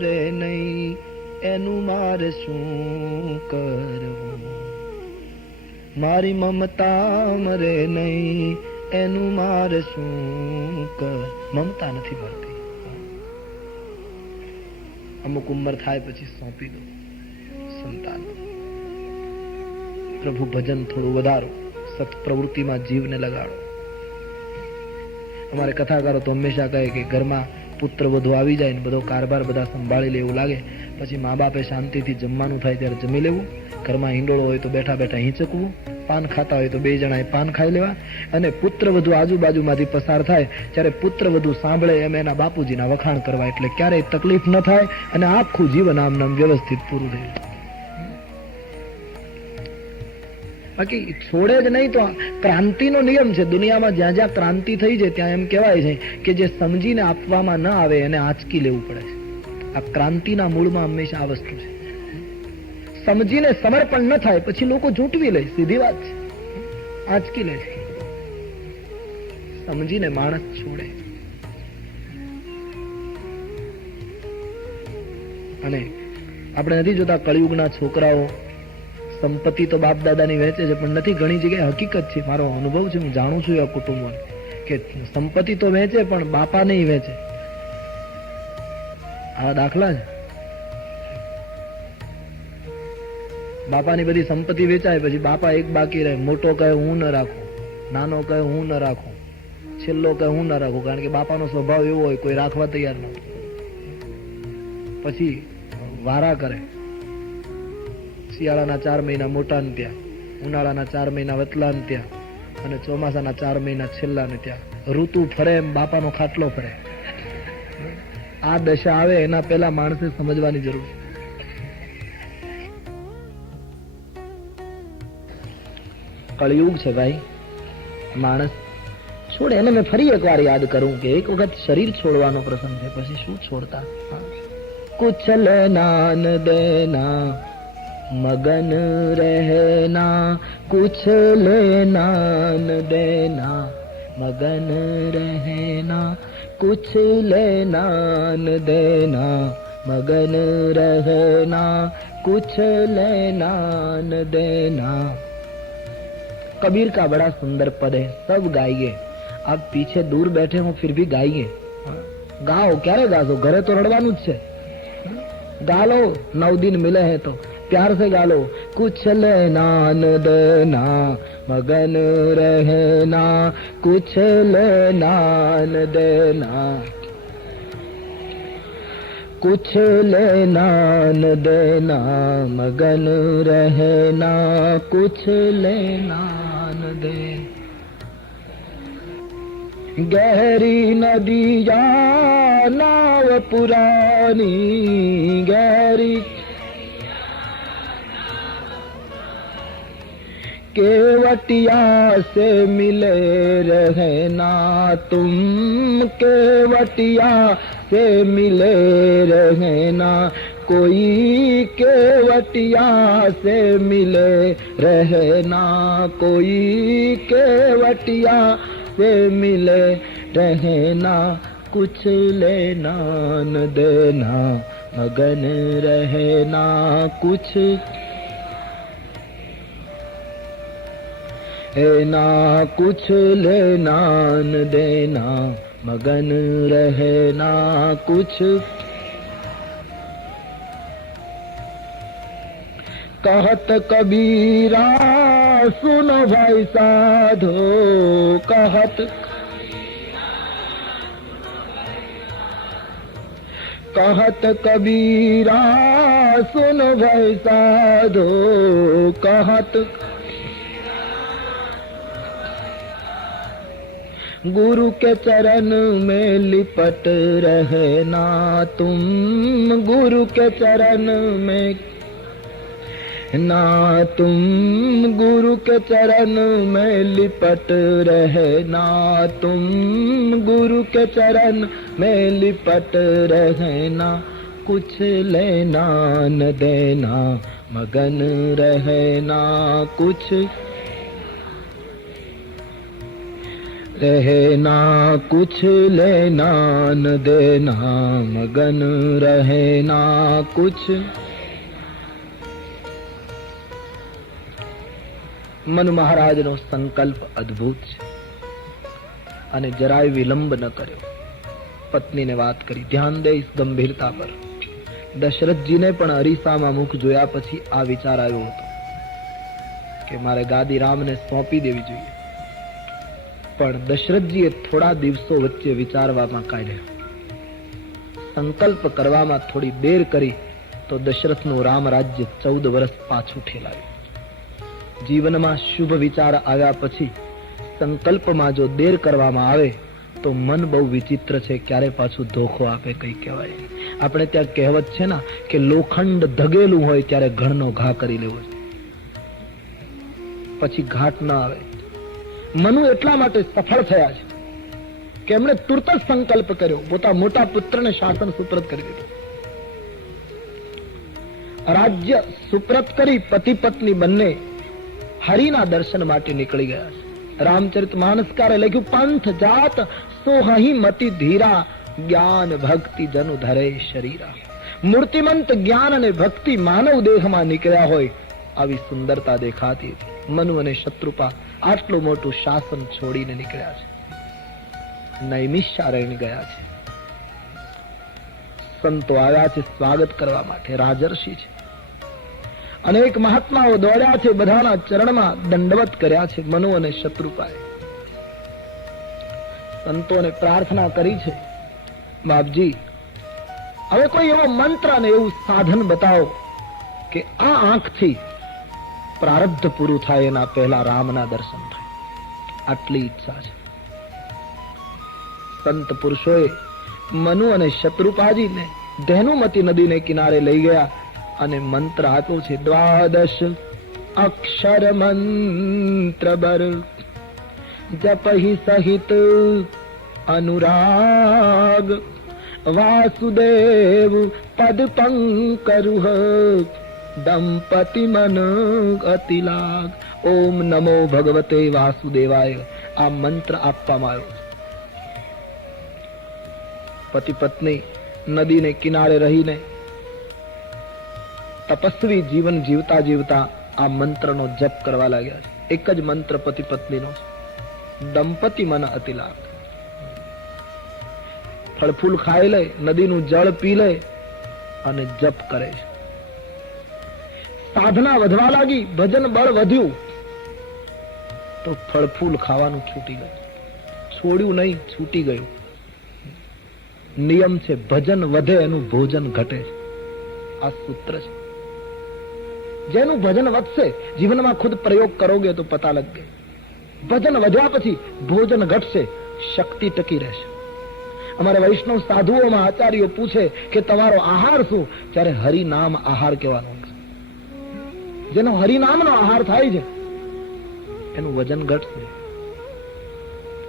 મરે નહીં, એનું મારે શું કરવું? મારી મમતા મરે નહીં, એનું મારે શું કર? મમતા નથી મળતી. અમુક ઉંમર થાય પછી સોંપી દો સંતાન. પ્રભુ ભજન થોડું વધારો, સત્પ્રવૃત્તિમાં જીવને લગાડો. અમારે કથાકારો તો હંમેશા કહે કે ઘરમાં પુત્ર વધુ આવી જાય ને બધો કારભાર બધા સંભાળી લે એવું લાગે, પછી મા બાપે શાંતિથી જમવાનું થાય ત્યારે જમી લેવું, ઘરમાં હિંડોળો હોય તો બેઠા બેઠા હિંચકવું, પાન ખાતા હોય તો બે જણાએ પાન ખાઈ લેવા, અને પુત્ર વધુ આજુબાજુમાંથી પસાર થાય ત્યારે પુત્ર વધુ સાંભળે એમ એના બાપુજીના વખાણ કરવા, એટલે ક્યારેય તકલીફ ન થાય અને આખું જીવન આમ નામ વ્યવસ્થિત પૂરું થાય. બાકી છોડે જ નહીં તો ક્રાંતિનો નિયમ છે. દુનિયામાં જ્યાં જ્યાં ક્રાંતિ થઈ છે ત્યાં એમ કહેવાય છે કે જે સમજીને આપવામાં ન આવે એને આંચકી લેવું પડે છે. આ ક્રાંતિના મૂળમાં હંમેશા આ વસ્તુ છે. સમજીને સમર્પણ ન થાય પછી લોકો ઝૂંટવી લે, સીધી વાત છે, આંચકી લે. સમજીને માણસ છોડે. અને આપણે નથી જોતા કળિયુગના છોકરાઓ સંપત્તિ તો બાપ દાદાની વહેંચે છે, પણ નથી ઘણી જગ્યાએ હકીકત છે, મારો અનુભવ છે, હું જાણું છું આ કુટુંબોને, કે સંપત્તિ તો વહેંચે પણ બાપા નહીં વહેંચે. આવા દાખલા છે. બાપાની બધી સંપત્તિ વેચાય પછી બાપા એક બાકી રહે. મોટો કહે હું ન રાખું, નાનો કહે હું ન રાખું, છેલ્લો કહે હું ન રાખું, કારણ કે બાપાનો સ્વભાવ એવો હોય કોઈ રાખવા તૈયાર ન હોય. પછી વારા કરે. શિયાળાના 4 મહિના મોટા ને ત્યાં, ઉનાળાના 4 મહિના વતલા ને ત્યાં, અને ચોમાસાના 4 મહિના છેલ્લા ને ત્યાં. ઋતુ ફરે એમ બાપાનો ખાટલો ફરે. આ દશા આવે એના પહેલા માણસે સમજવાની જરૂર છે. કળિયુગ છે ભાઈ. માણસ છોડે. એને મેં ફરી એકવાર યાદ કરું કે એક વખત શરીર છોડવાનો પ્રસંગ છે, પછી શું છોડતા. કુછ લેના ન દેના મગન રહેના, કુછ લેના ન દેના મગન રહેના, કુછ લેના ન દેના મગન રહેના, કુછ લેના ન દેના. कबीर का बड़ा सुंदर पद है, सब गाइए. आप पीछे दूर बैठे हो फिर भी गाइए. गाओ. क्यारे गाओ? घरे तो रड़वानुं ज छे. गालो. 9 दिन मिले हैं तो प्यार से गालो. कुछ लेना न देना मगन रहना, कुछ लेना न देना, कुछ लेना न देना मगन रहना, कुछ लेना न देना. गहरी नदी या नाव पुरानी, गहरी केवटिया से मिले रहना तुम, केवटिया से मिले रहना, कोई केवटिया से मिले रहना, कोई केवटिया से मिले रहना, कुछ लेना न देना मगन रहना, कुछ लेना, कुछ लेना न देना मगन रहना, कुछ. कहत कबीरा सुनो भाई साधो, कहत कहत कबीरा सुनो भाई साधो, कहत गुरु के चरण में लिपट रहना तुम, गुरु के चरण में ना तुम, गुरु के चरण में लिपट रहना तुम, गुरु के चरण में लिपट रहना, कुछ लेना न देना मगन रहना, कुछ रहे ना कुछ लेना न देना मगन रहे ना कुछ। મનુ મહારાજનો સંકલ્પ અદ્ભુત છે અને જરાય વિલંબ ન કર્યો. પત્નીને વાત કરી, ધ્યાન દે ઇસ ગંભીરતા પર. દશરથજીને પણ અરીસામાં મુખ જોયા પછી આ વિચાર આવ્યો હતો કે મારે ગાદી રામને સોંપી દેવી જોઈએ. પણ દશરથજીએ થોડા દિવસો વચ્ચે વિચારવામાં કાઢ્યા. સંકલ્પ કરવામાં થોડી દેર કરી તો દશરથનું રામ રાજ્ય 14 વર્ષ પાછું ઠેલાયું. જીવનમાં શુભ વિચાર આવ્યા પછી સંકલ્પમાં જો દેર કરવામાં આવે તો મન બહુ વિચિત્ર છે, ક્યારે પાછું ધોખો આપે કઈ કહેવાય. આપણે ત્યાં કહેવત છે ને કે લોખંડ ધગેલું હોય ત્યારે ઘણનો ઘા કરી લેવો છે, પછી ઘાટ ન આવે. મનુ એટલા માટે સફળ થયા છે કે એમણે તુરત જ સંકલ્પ કર્યો, પોતા મોટા પુત્રને શાસન સુપ્રત કરી દીધું. રાજ્ય સુપ્રત કરી પતિ પત્ની બંને હરિના દર્શન માટે નીકળી ગયા છે. રામચરિતમાનસકારે લખ્યું, પંથ જાત સોહી મતિ ધીરા જ્ઞાન ભક્તિ જનુ ધરે શરીરા. મૂર્તિમંત જ્ઞાન અને ભક્તિ માનવ દેહમાં નીકળ્યા હોય આવી સુંદરતા દેખાતી હતી. મનુ અને શત્રુપા આટલું મોટું શાસન છોડીને નીકળ્યા છે, નૈમિષારણ્ય ગયા છે. સંતો આવ્યા છે સ્વાગત કરવા માટે, રાજર્ષિ છે. અનેક મહાત્માઓ દોડ્યા છે, બધાના ચરણમાં દંડવત કર્યા છે. મનુ અને શત્રુપાએ સંતોને પ્રાર્થના કરી છે, બાપજી હવે કોઈ એવો મંત્ર અને એવું સાધન બતાવો કે આ આંખથી પ્રારબ્ધ પૂરું થાય એના પહેલા રામના દર્શન થાય. આટલી ઈચ્છા છે. સંત પુરુષોએ મનુ અને શત્રુપાજીને ધેનુમતી નદીને કિનારે લઈ ગયા અને મંત્ર આપ્યો છે, 12 અક્ષર મંત્ર બર જપહી સહિત અનુરાગ વાસુદેવ પદ પંકરુહ દંપતિ મન અતિ લાગ. ઓમ નમો ભગવતે વાસુદેવાય. આ મંત્ર આપવામાં આવ્યો. પતિ પત્ની નદીને કિનારે રહીને તપસ્વી જીવન જીવતા જીવતા આ મંત્રનો જપ કરવા લાગ્યા છે. એક જ મંત્ર પતિ પત્નીનો છે, દંપતિ મન અતિ લાગ. ફળ ફૂલ ખાઈ લે, નદીનું જળ પી લે અને જપ કરે છે. સાધના વધવા લાગી, ભજન બળ વધ્યું તો ફળ ફૂલ ખાવાનું છૂટી ગયું. છોડ્યું નહીં, છૂટી ગયું. નિયમ છે, ભજન વધે એનું ભોજન ઘટે. આ સૂત્ર છે. જેનું ભજન વધશે, જીવનમાં ખુદ પ્રયોગ કરોગે તો પતા લગ ગયે. ભજન વધ્યા પછી ભોજન ઘટશે, શક્તિ ટકી રહેશે. અમારે વૈષ્ણવ સાધુઓમાં આચાર્યો પૂછે કે તમારો આહાર શું? ત્યારે હરિનામ આહાર કહેવાનો. જેનો હરિનામનો આહાર થાય છે એનું વજન ઘટશે.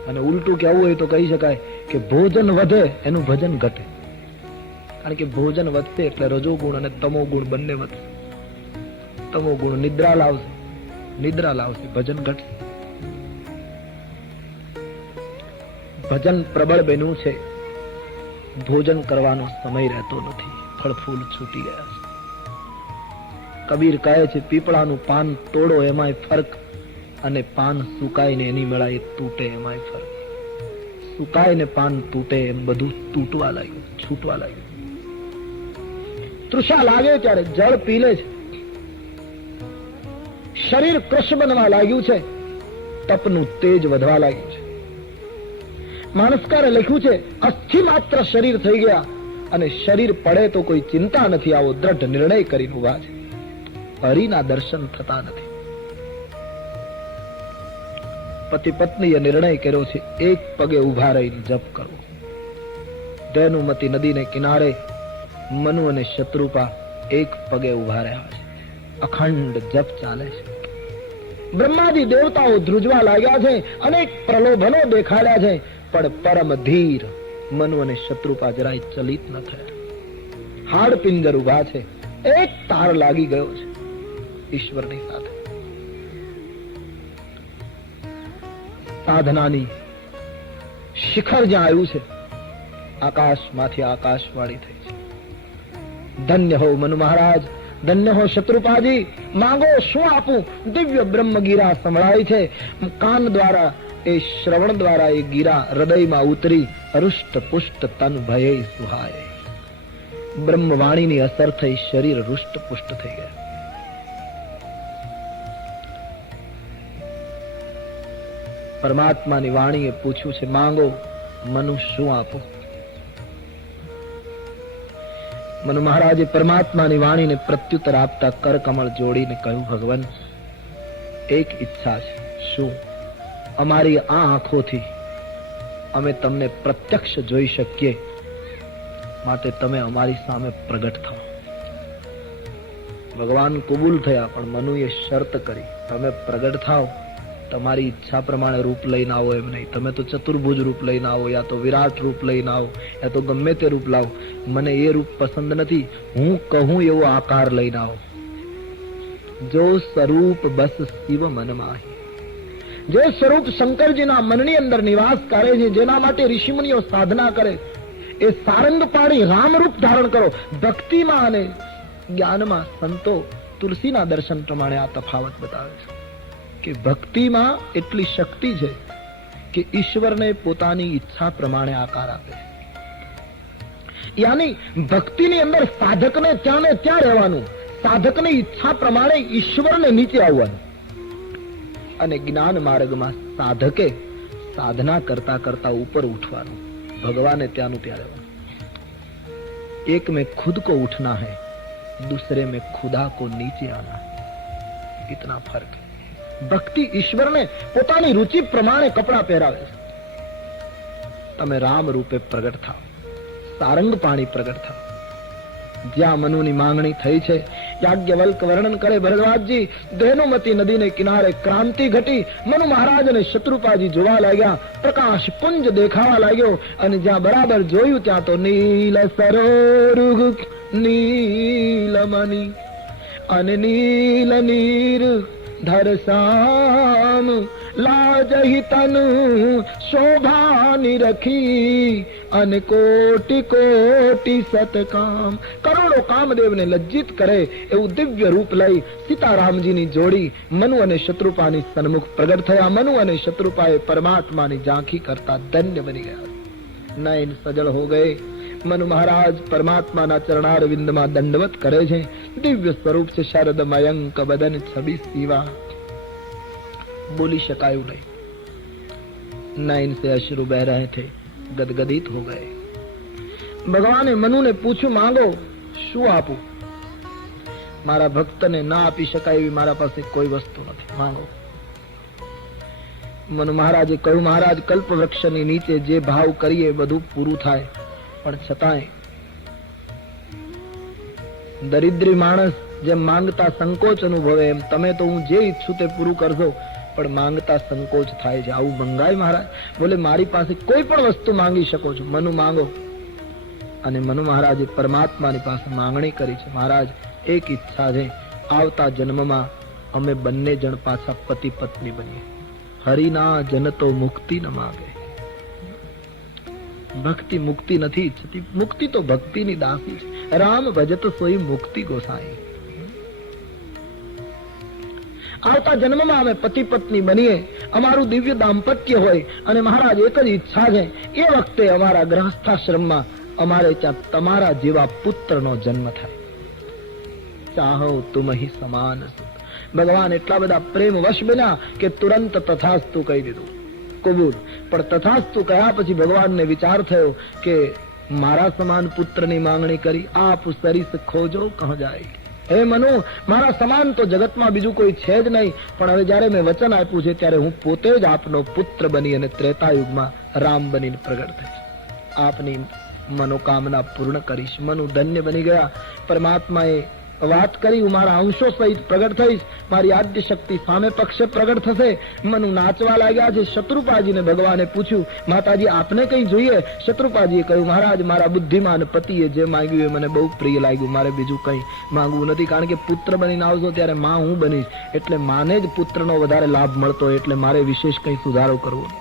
અને ઉલટું કહેવું હોય તો કહી શકાય કે ભોજન વધે એનું ભજન ઘટે. કારણ કે ભોજન વધશે એટલે રજોગુણ અને તમો ગુણ બંને વધશે. તમો ગુણ નિદ્રા લાવશે, નિદ્રા લાવશે, ભજન ઘટશે. ભજન પ્રબળ બન્યું છે, ભોજન કરવાનો સમય રહેતો નથી. ફળ ફૂલ છૂટી ગયા છે. કબીર કહે છે, પીપળાનું પાન તોડો એમાંય ફરક, અને પાન સુકાય ને એની મેળા એ તૂટે એમાંય ફરક. સુકાય ને પાન તૂટે એમ બધું તૂટવા લાગ્યું, છૂટવા લાગ્યું. તૃષા લાગે ત્યારે જળ પી લે છે. શરીર કૃશ બનવા લાગ્યું છે, તપનું તેજ વધવા લાગ્યું છે. માનસકારે લખ્યું છે, અસ્થિ માત્ર શરીર થઈ ગયા અને શરીર પડે તો કોઈ ચિંતા નથી, આવો દ્રઢ નિર્ણય કરીને ઉભા છે. હરિના દર્શન થતા નથી. પતિ પત્નીએ નિર્ણય કર્યો છે, એક પગે ઉભા રહીને જપ કરવો. ધેનુમતી નદીને કિનારે મનુ અને શત્રુપા એક પગે ઉભા રહ્યા છે. અખંડ જપ ચાલે છે. બ્રહ્માદિ દેવતાઓ ધ્રુજવા લાગ્યા છે, અનેક પ્રલોભનો દેખાડ્યા છે, પણ પરમ ધીર મનુ અને શત્રુપા જરાય ચલિત ન થયા. હાડ પિંજર ઉભા છે. એક તાર લાગી ગયો છે ઈશ્વરની સાથે. સાધનાની શિખર જ્યાં આવ્યું છે, આકાશમાંથી આકાશવાણી થઈ છે. ધન્ય હો મનુ મહારાજ, ધન્ય હો શત્રુપાજી. માંગો, શું આપું? દિવ્ય બ્રહ્મ ગીરા સંભળાય છે. કાન દ્વારા, એ શ્રવણ દ્વારા એ ગીરા હૃદયમાં ઉતરી હૃષ્ટ પુષ્ટ તન ભયે સુહાય. બ્રહ્મવાણીની અસર થઈ, શરીર હૃષ્ટ પુષ્ટ થઈ ગયા. પરમાત્માની વાણીએ પૂછ્યું છે, માંગો મનુ, શું આપું? મનુ મહારાજે પરમાત્માની વાણીને પ્રત્યુત્તર આપતા કરકમળ જોડીને કહ્યું, ભગવાન, એક ઈચ્છા છે. શું? અમારી આ આંખોથી અમે તમને પ્રત્યક્ષ જોઈ શકીએ, માટે તમે અમારી સામે પ્રગટ થાઓ. ભગવાન કબૂલ થયા, પણ મનુએ શરત કરી, તમે પ્રગટ થાઓ, તમારી ઈચ્છા પ્રમાણે રૂપ લઈને આવો એમ નહીં. તમે તો ચતુર્ભુજ રૂપ લઈને આવો, યા તો વિરાટ રૂપ લઈને આવો, યા તો ગમે તે રૂપ લાવો. મને એ રૂપ પસંદ નથી. હું કહું એવો આકાર લઈને આવો. જો સ્વરૂપ બસ શિવ મન માહી. જે સ્વરૂપ શંકરજીના મનની અંદર નિવાસ કરે છે, જેના માટે ઋષિમુનિઓ સાધના કરે, એ સારંગ પાડી રામ રૂપ ધારણ કરો. ભક્તિમાં અને જ્ઞાનમાં સંતો તુલસીના દર્શન પ્રમાણે આ તફાવત બતાવે છે કે ભક્તિમાં એટલી શક્તિ છે કે ઈશ્વરને પોતાની ઈચ્છા પ્રમાણે આકાર આપે. યાની ભક્તિની અંદર સાધકને ત્યાં ને ત્યાં રહેવાનું, સાધકની ઈચ્છા પ્રમાણે ઈશ્વરને નીચે આવવાનું. અને જ્ઞાન માર્ગમાં સાધકે સાધના કરતા કરતા ઉપર ઉઠવાનું, ભગવાને ત્યાંનું ત્યાં રહેવાનું. એક में खुद को उठना है, दूसरे में खुदा को नीचे आना है. इतना फर्क है. ભક્તિ ઈશ્વરને પોતાની રુચિ પ્રમાણે કપડા પહેરાવે છે. તમે રામ રૂપે પ્રગટ થાઓ, સારંગ પાણી પ્રગટ થાઓ. જ્યાં મનુની માંગણી થઈ છે, યાજ્ઞવલ્ક વર્ણન કરે, ભરદ્વાજજી, ધેનુમતી નદીને કિનારે ક્રાંતિ ઘટી. મનુ મહારાજ અને શત્રુપાજી જોવા લાગ્યા, પ્રકાશ પુંજ દેખાવા લાગ્યો. અને જ્યાં બરાબર જોયું ત્યાં તો નીલ સરોરુગ નીલમણી અને નીલ નીર ધરસામ લાજહી તનુ શોભા નિરખી અને કોટી કોટી સતકામ. કરોડો કામદેવને લજ્જિત કરે એવું દિવ્ય રૂપ લઈ સીતારામજીની જોડી મનુ અને શત્રુપાની સન્મુખ પ્રગટ થયા. મનુ અને શત્રુપાએ પરમાત્માની ઝાંખી કરતા ધન્ય બની ગયા. નયન સજળ હો ગયે. મનુ મહારાજ પરમાત્માના ચરણાર વિંદમાં દંડવત કરે છે. દિવ્ય સ્વરૂપ છે, શરદ મયંક બદન છબી સીવા. બોલી શકાયું નહીં. नैन से अश्रु बह रहे थे, गदगदित हो गए. ભગવાને મનુને પૂછ્યું, માંગો, શું આપું? મારા ભક્તને ના આપી શકાય એવી મારા પાસે કોઈ વસ્તુ નથી, માંગો. મનુ મહારાજે કહ્યું, મહારાજ, કલ્પ વૃક્ષની નીચે જે ભાવ કરીએ બધું પૂરું થાય, પણ છતાંય દરિદ્રી માણસ જેમ માંગતા સંકોચ અનુભવે એમ તમે તો હું જે ઈચ્છું તે પૂરું કરશો, પણ માંગતા સંકોચ થાય છે. આવું મંગાય મહારાજ? બોલે, મારી પાસે કોઈ પણ વસ્તુ માંગી શકો છો, મનુ માંગો. અને મનુ મહારાજે પરમાત્માની પાસે માંગણી કરી છે, મહારાજ, એક ઈચ્છા છે, આવતા જન્મમાં અમે બંને જણ પાછા પતિ પત્ની બનીએ. હરિના જન તો મુક્તિ ન માગે. ભક્તિ મુક્તિ નથી ઈચ્છતી, મુક્તિ તો ભક્તિની દાસી છે. રામ ભજત સોઈ મુક્તિ ગોસાઈ. આવતા જન્મમાં અમે પતિ પત્ની બનીએ, અમારું દિવ્ય દાંપત્ય હોય. અને મહારાજ, એક જ ઈચ્છા છે, એ વખતે અમારા ગ્રહસ્થાશ્રમમાં અમારે ત્યાં તમારા જેવા પુત્રનો જન્મ થાય. ચાહો તુમ હી સમાન સુત. ભગવાન એટલા બધા પ્રેમ વશ બન્યા કે તુરંત તથાસ્તુ કહી દીધું, કબૂલ. પણ તથાસ્તુ કહ્યા પછી ભગવાનને વિચાર થયો કે મારા સમાન પુત્રની માંગણી કરી, આપ સરીસ ખોજો કહો જાય. હે મનુ, મારા સમાન તો જગતમાં બીજું કોઈ છે જ નહીં, પણ હવે જયારે મેં વચન આપ્યું છે ત્યારે હું પોતે જ આપનો પુત્ર બની અને ત્રેતાયુગમાં રામ બનીને પ્રગટ થઈશ. આપની મનોકામના પૂર્ણ કરીશ. મનુ ધન્ય બની ગયા. પરમાત્માએ વાત કરી, હું મારા અંશો સહિત પ્રગટ થઈશ, મારી આદ્ય શક્તિ સામે પક્ષે પ્રગટ થશે. મનુ નાચવા લાગ્યા છે. શત્રુપાજીને ભગવાને પૂછ્યું, માતાજી, આપને કઈ જોઈએ? શત્રુપાજીએ કહ્યું, મહારાજ, મારા બુદ્ધિમાન પતિએ જે માંગ્યું એ મને બહુ પ્રિય લાગ્યું, મારે બીજું કઈ માંગવું નથી. કારણ કે પુત્ર બનીને આવશો ત્યારે માં હું બનીશ, એટલે માને જ પુત્રનો વધારે લાભ મળતો, એટલે મારે વિશેષ કઈ સુધારો કરવો નથી.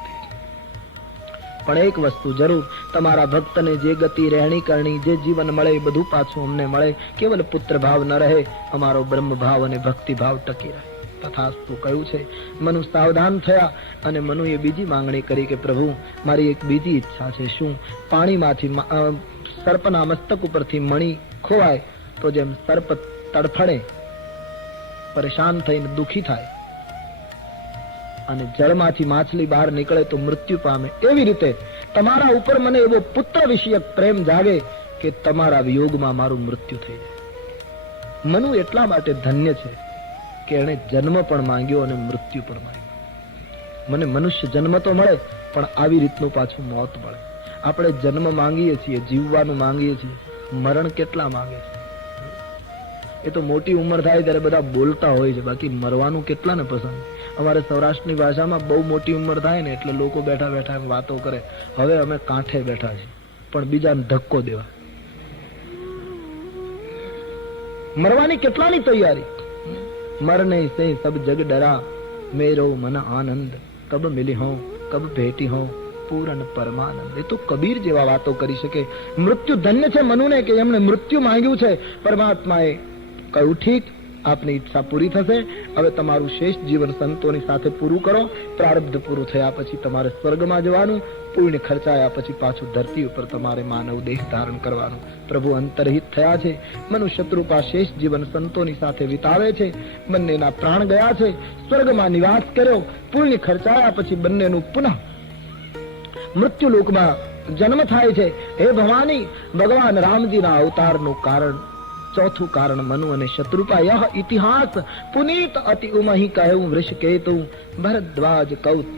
પણ એક વસ્તુ જરૂર, તમારા ભક્તને જે ગતિ રહેણી કરણી, જે જીવન મળે એ બધું પાછું અમને મળે. કેવલ પુત્ર ભાવ ન રહે, અમારો બ્રહ્મ ભાવ અને ભક્તિ ભાવ ટકી રહે. તથાસ્તુ કહ્યું છે. મનુ સાવધાન થયા અને મનુએ બીજી માંગણી કરી કે પ્રભુ, મારી એક બીજી ઈચ્છા છે. શું? પાણીમાંથી સર્પના મસ્તક ઉપરથી મણી ખોવાય તો જેમ સર્પ તડફડે, પરેશાન થઈને દુખી થાય, અને જળમાંથી માછલી બહાર નીકળે તો મૃત્યુ પામે, એવી રીતે તમારા ઉપર મને એવો પુત્ર વિષયક પ્રેમ જાગે કે તમારા વિયોગમાં મારું મૃત્યુ થઈ જાય. મનુ એટલા માટે ધન્ય છે કે એણે જન્મ પણ માંગ્યો અને મૃત્યુ પણ માંગ્યો. મને મનુષ્ય જન્મ તો મળે, પણ આવી રીતનું પાછું મોત મળે. આપણે જન્મ માંગીએ છીએ, જીવવાનું માંગીએ છીએ, મરણ કેટલા માંગે છે? એ તો મોટી ઉંમર થાય ત્યારે બધા બોલતા હોય છે, બાકી મરવાનું કેટલાને પસંદ. અમારે સૌરાષ્ટ્રની ભાષામાં બહુ મોટી ઉંમર થાય ને એટલે લોકો બેઠા બેઠા એમ વાતો કરે, હવે અમે કાંઠે બેઠા છીએ પણ બીજાને ધક્કો દેવા. મરવાની કેટલાની તૈયારી. મરને સે સબ જગ ડરા, મેરો મન આનંદ, કબ મિલી હો કબ ભેટી હો પૂરણ પરમાનંદ. એ તો કબીર જેવા વાતો કરી શકે. મૃત્યુ ધન્ય છે મનુને કે એમણે મૃત્યુ માંગ્યું છે. પરમાત્માએ કહ્યું, ઠીક, આપની ઈચ્છા પૂરી થશે. હવે તમારું શેષ જીવન સંતોની સાથે પૂરું કરો. પ્રારબ્ધ પૂરું થયા પછી તમારે સ્વર્ગમાં જવાનું. પુણ્ય ખર્ચાયા પછી પાછું ધરતી ઉપર તમારે માનવ દેહ ધારણ કરવાનું. પ્રભુ અંતરહિત થયા છે. મનુ શત્રુપા શેષ જીવન સંતોની સાથે વિતાવે છે. બંનેના પ્રાણ ગયા છે. સ્વર્ગમાં નિવાસ કર્યો. પુણ્ય ખર્ચાયા પછી બંનેનું પુનઃ મૃત્યુલોકમાં જન્મ થાય છે. હે ભવાની, ભગવાન રામજીના અવતારનું કારણ, ચોથું કારણ મનુ અને શત્રુપા. યહ ઇતિહાસ પુનીત અતિ ઉમહી કહ્યું વૃષકેતુ, ભરદ્વાજ કૌત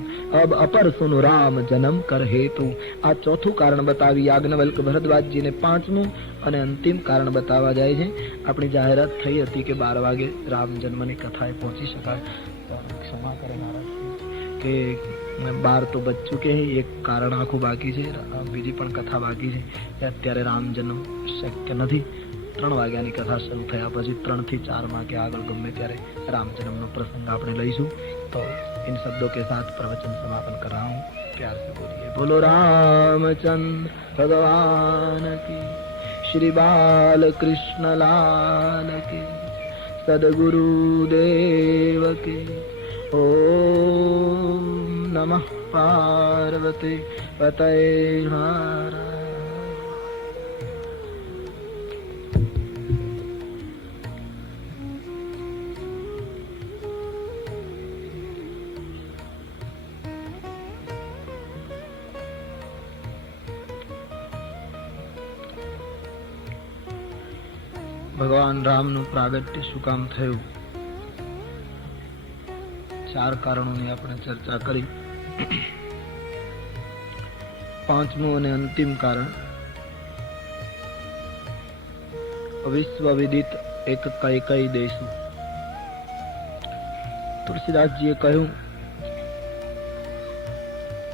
અબ અપર સુनु રામ જન્મ કર હેતુ. આ ચોથું કારણ બતાવી યાજ્ઞવલ્ક ભરદ્વાજજીને. પાંચમું અને અંતિમ કારણ બતાવવા જાય છે. આપણી જાહેરાત થઈ હતી કે 12 વાગે રામ જન્મની કથાએ પહોંચી શકાય, તો ક્ષમા કરે મહારાજ કે 12 તો બચ ચૂકે હે. એક કારણ આખું બાકી છે, બીજી પણ કથા બાકી છે. અત્યારે રામ જન્મ શક્ય નથી. 3 વાગ્યાની કથા શરૂ થયા પછી 3 થી 4 કે આગળ ગમે ત્યારે राम जन्म नो प्रसंग आपने लईशु. तो इन शब्दों के साथ प्रवचन समापन कर रहा हूँ. प्यार से बोलिए बोलो रामचंद्र भगवान की, श्री बाल कृष्ण लाल की, सदगुरु देव की. ओम नमः पार्वती पतये हर. ભગવાન રામનું પ્રાગટ્ય શું કામ થયું? 4 કારણોની આપણે ચર્ચા કરી. 5મું અને અંતિમ કારણ, વિશ્વ વિદિત એક કૈકેયી દેશુ. તુલસીદાસજીએ કહ્યું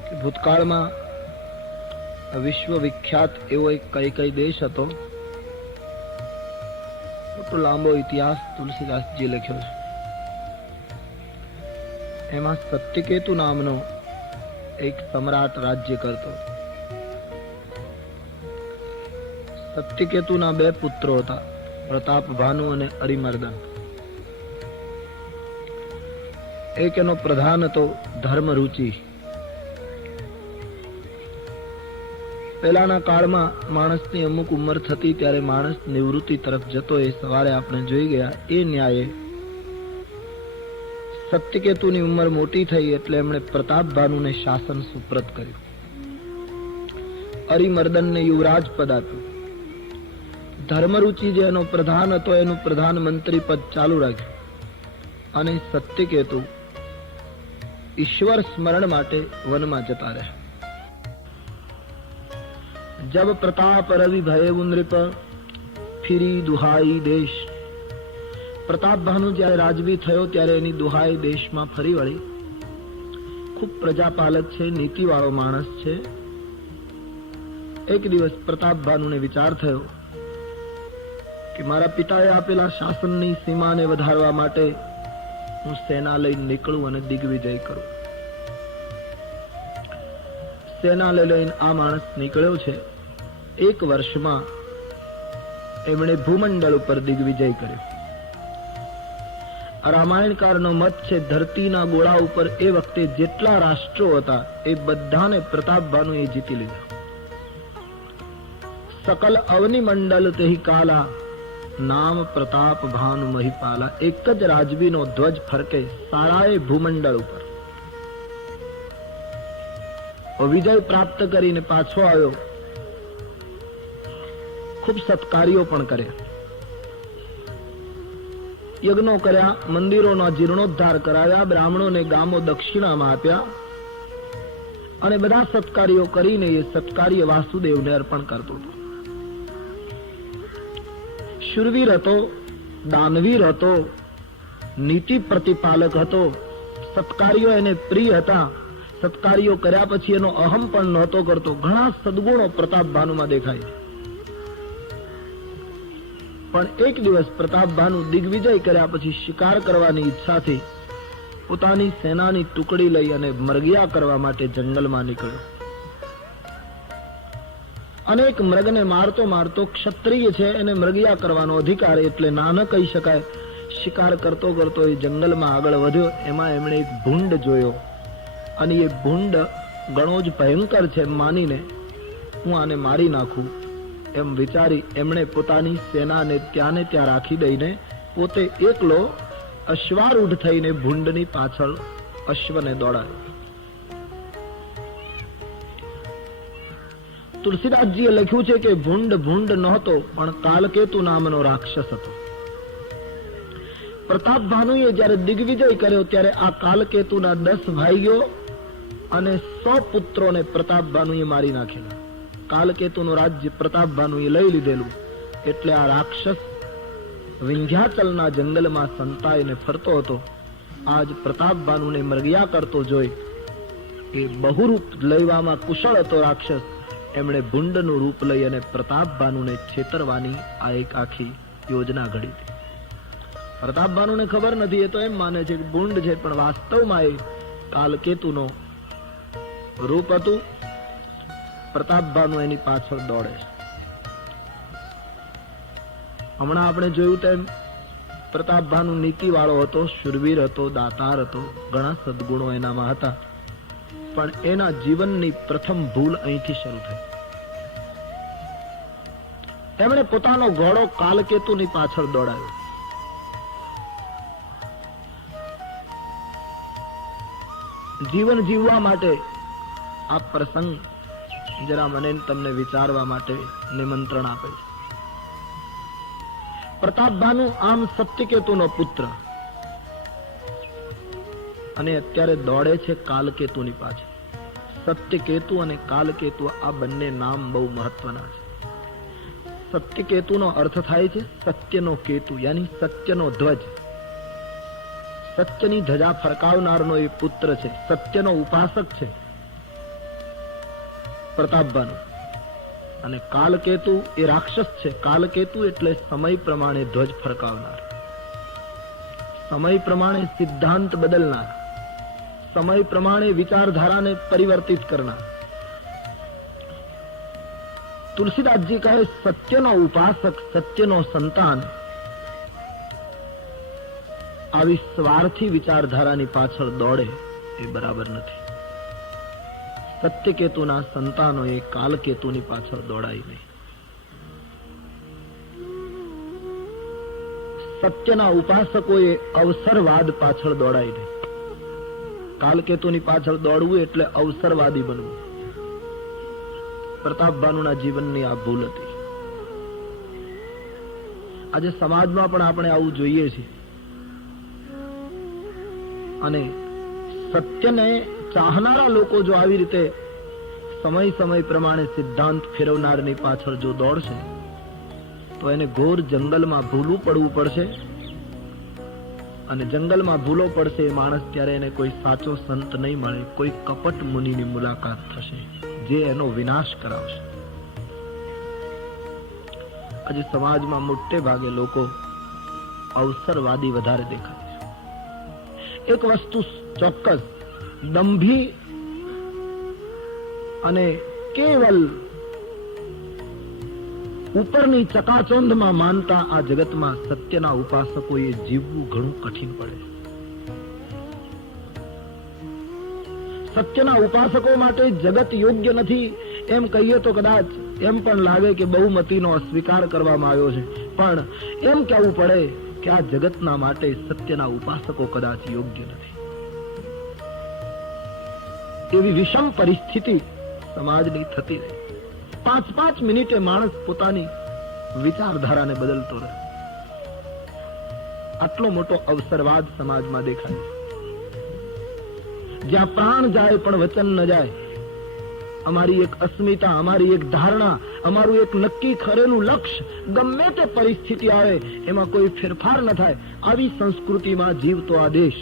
કે ભૂતકાળમાં વિશ્વ વિખ્યાત એવો એક કૈકેયી દેશ હતો. તો લાંબો ઇતિહાસ તુલસીદાસજી લખ્યો છે. એમાં સત્યકેતુ નામનો એક સમ્રાટ રાજ્ય કરતો. સત્યકેતુના 2 પુત્રો હતા, પ્રતાપભાનુ અને અરિમર્દન. એક એનો પ્રધાન હતો ધર્મરુચિ. પહેલાના કાળમાં માણસની અમુક ઉંમર થતી ત્યારે માણસ નિવૃત્તિ તરફ જતો, એ સવારે આપણે જોઈ ગયા. એ ન્યાયે સત્યકેતુની ઉંમર મોટી થઈ એટલે એમણે પ્રતાપભાનુને શાસન સુપ્રત કર્યું. અરિમર્દનને યુવરાજ પદ આપ્યું. ધર્મરુચિ જે એનો પ્રધાન હતો એનું પ્રધાનમંત્રી પદ ચાલુ રાખ્યું. અને સત્યકેતુ ઈશ્વર સ્મરણ માટે વનમાં જતા રહ્યા. जब प्रताप रवि भये नृप फिरी दुहाई देश. प्रताप भानु જ્યારે રાજવી થયો ત્યારે એની દુહાઈ દેશમાં ફરી વળી. ખૂબ પ્રજાપાલક છે, નીતિવાળો માણસ છે. એક દિવસ પ્રતાપ ભાનુને વિચાર થયો કે મારા પિતાએ આપેલા શાસનની સીમાને વધારવા માટે હું સેના લઈને નીકળું અને દિગ્વિજય કરું. સેના લઈને આ માણસ નીકળ્યો છે. 1 વર્ષમાં એમણે ભૂમંડળ ઉપર દિગ્વિજય કર્યો. રામાયણકારનો મત છે ધરતીના ગોળા ઉપર એ વખતે જેટલા રાષ્ટ્રો હતા એ બધાને પ્રતાપભાનુ એ જીતી લીધા. સકલ અવનિ મંડલ તેહી કાલા, નામ પ્રતાપ ભાનુ મહિપાલા. એક જ રાજવીનો ધ્વજ ફરકે સારાએ ભૂમંડળ ઉપર. વિજય પ્રાપ્ત કરીને પાછો આવ્યો. ખૂબ સત્કાર્યો પણ કર્યા, યજ્ઞો કર્યા, મંદિરોનો જીર્ણોદ્ધાર કરાવ્યા, બ્રાહ્મણોને ગામો દક્ષિણામાં આપ્યા અને બધા સત્કાર્યો કરીને એ સત્કાર્ય વાસુદેવને અર્પણ કરતો હતો. શૂરવીર હતો, દાનવીર હતો, નીતિ પ્રતિપાલક હતો. સત્કાર્યો એને પ્રિય હતા. સત્કાર્યો કર્યા પછી એનો અહમ પણ નહોતો કરતો. ઘણા સદગુણો પ્રતાપભાનુમાં દેખાય. પણ એક દિવસ પ્રતાપભાનુ દિગ્વિજય કર્યા પછી શિકાર કરવાની ઈચ્છાથી પોતાની સેનાની ટુકડી લઈ અને મરગિયા કરવા માટે જંગલમાં નીકળ્યો. અનેક મૃગને મારતો મારતો, ક્ષત્રિય છે એને મરગિયા કરવાનો અધિકાર એટલે ના ન કહી શકાય, શિકાર કરતો કરતો એ જંગલમાં આગળ વધ્યો. એમાં એમણે એક ભૂંડ જોયો અને એ ભૂંડ ઘણો જ ભયંકર છે માનીને હું આને મારી નાખું એમ વિચારી એમણે પોતાની સેનાને ત્યાં ને ત્યાં રાખી દઈને પોતે એકલો અશ્વારૂઢ થઈને ભૂંડની પાછળ અશ્વને દોડાયો. તુલસીદાસજીએ લખ્યું છે કે ભૂંડ ભૂંડ નહોતો પણ કાલકેતુ નામનો રાક્ષસ હતો. પ્રતાપભાનુએ જ્યારે દિગ્વિજય કર્યો ત્યારે આ કાલકેતુના 10 ભાઈઓ અને 100 પુત્રોને પ્રતાપભાનુએ મારી નાખેલા. કાલકેતુનું રાજ્ય પ્રતાપભાનુએ લઈ લીધેલું એટલે આ રાક્ષસ વિંધ્યાચલના જંગલમાં સંતાઈને ફરતો હતો. આજ પ્રતાપભાનુને મરગિયા કરતો જોઈ એ બહુરૂપ લેવામાં કુશળ હતો રાક્ષસ. એમણે ભૂંડનું રૂપ લઈ અને પ્રતાપભાનુને છેતરવાની આ એક આખી યોજના ઘડી હતી. પ્રતાપભાનુને ખબર નથી, એ તો એમ માને છે કે ભૂંડ છે, પણ વાસ્તવમાં એ કાલકેતુનો રૂપ હતું. પ્રતાપભાનુ એની પાછળ દોડે છે. હમણાં આપણે જોયું તેમ પ્રતાપભાનુ નીતિવાળો હતો, શૂરવીર હતો, દાતાર હતો, ઘણા સદગુણો એનામાં હતા. પણ એના જીવનની પ્રથમ ભૂલ અહીંથી શરૂ થઈ. એમણે પોતાનો ઘોડો કાલકેતુની પાછળ દોડાવ્યો. જીવન જીવવા માટે આ પ્રસંગ જરા મને તમને વિચારવા માટે નિમંત્રણ આપે છે. પ્રતાપભાનુ આમ સત્યકેતુનો પુત્ર અને અત્યારે દોડે છે કાલકેતુની પાછળ. સત્યકેતુ અને કાલકેતુ આ બંને નામ બહુ મહત્વના છે. સત્યકેતુનો અર્થ થાય છે સત્યનો કેતુ, યાની સત્યનો ધ્વજ. સત્યની ધજા ફરકાવનારનો એ પુત્ર છે, સત્યનો ઉપાસક છે પ્રતાપભાનુ. અને કાલકેતુ એ રાક્ષસ છે. કાલકેતુ એટલે સમય પ્રમાણે ધ્વજ ફરકાવનાર, સમય પ્રમાણે સિદ્ધાંત બદલનાર, સમય પ્રમાણે વિચારધારાને પરિવર્તિત કરનાર. તુલસીદાસજી કહે સત્યનો ઉપાસક, સત્યનો સંતાન આવી સ્વાર્થી વિચારધારાની પાછળ દોડે એ બરાબર નથી. સત્યકેતુના સંતાનો એ કાલકેતુની પાછળ દોડાય નહીં. સત્યના ઉપાસકોએ અવસરવાદ પાછળ દોડાય નહીં. કાલકેતુની પાછળ દોડવું એટલે અવસરવાદી બનવું. પ્રતાપભાનુના જીવનની આ ભૂલ હતી. આજે સમાજમાં પણ આપણે આવું જોઈએ છીએ. અને સત્યને ચાહનારા લોકો જો આવી રીતે સમય પ્રમાણે સિદ્ધાંત ફેરવનારની પાછળ જો દોડશે તો એને ઘોર જંગલમાં ભૂલું પડવું પડશે. અને જંગલમાં ભૂલો પડશે એ માણસ ત્યારે એને કોઈ સાચો સંત નહીં મળે, કોઈ કપટ મુનિની મુલાકાત થશે જે એનો વિનાશ કરાવશે. આજે સમાજમાં મોટે ભાગે લોકો અવસરવાદી વધારે દેખાય છે. એક વસ્તુ ચોક્કસ, દંભી અને કેવલ ઉપરની ચકાચોંધમાં માનતા આ જગતમાં સત્યના ઉપાસકોએ જીવવું ઘણું કઠિન પડે. સત્યના ઉપાસકો માટે જગત યોગ્ય નથી એમ કહીએ તો કદાચ એમ પણ લાગે કે બહુમતીનો અસ્વીકાર કરવામાં આવ્યો છે, પણ એમ કહેવું પડે કે આ જગતના માટે સત્યના ઉપાસકો કદાચ યોગ્ય નથી. એવી વિષમ પરિસ્થિતિ સમાજની થતી રહી. 5-5 મિનિટે માણસ પોતાની વિચારધારાને બદલતો રહે. આટલો મોટો અવસરવાદ સમાજમાં દેખાય. જ્યાં પ્રાણ જાય પણ વચન ન જાય. અમારી એક અસ્મિતા, અમારી એક ધારણા, અમારું એક નક્કી કરેલું લક્ષ્ય ગમે તે પરિસ્થિતિ આવે એમાં કોઈ ફેરફાર ન થાય. આવી સંસ્કૃતિમાં જીવતો આ દેશ